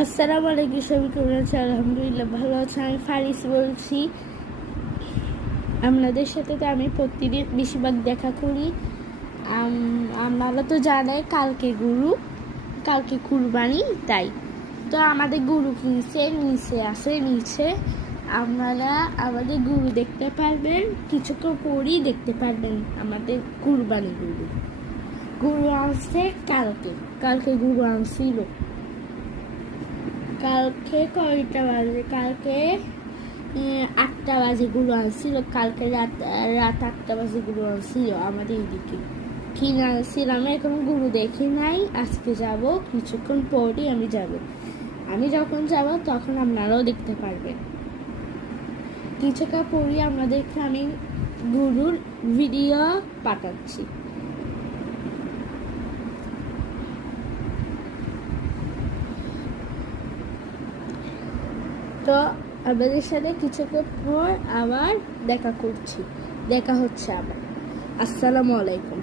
আসসালামু আলাইকুম, সবাই কেমন আছে? আলহামদুলিল্লাহ ভালো আছে। আমি ফারিস বলছি। আপনাদের সাথে তো আমি প্রতিদিন বেশিরভাগ দেখা করি। আপনারা তো জানেন কালকে কুরবানি, তাই তো আমাদের গরু কিনছে, নিচে আপনারা আমাদের গরু দেখতে পারবেন, কিছুক্ষণ পরই দেখতে পারবেন আমাদের কুরবানি গরু আনছে। কালকে গরু আনছিল। কালকে কয়টা বাজে? কালকে 8টা বাজে গরু আনছিল। কালকে রাত 8টা বাজে গরু আনছিল আমাদের এদিকে। কিনে আনছিলাম, এখন গরু দেখি নাই। আজকে যাব, কিছুক্ষণ পরই আমি যাব। আমি যখন যাব তখন আপনারাও দেখতে পারবেন। কিছুক্ষণ পরই আপনাদেরকে আমি গরুর ভিডিও পাঠাচ্ছি। তো আপনাদের সাথে কিছুক্ষণ পর আবার দেখা হচ্ছে আবার। আসসালামু আলাইকুম।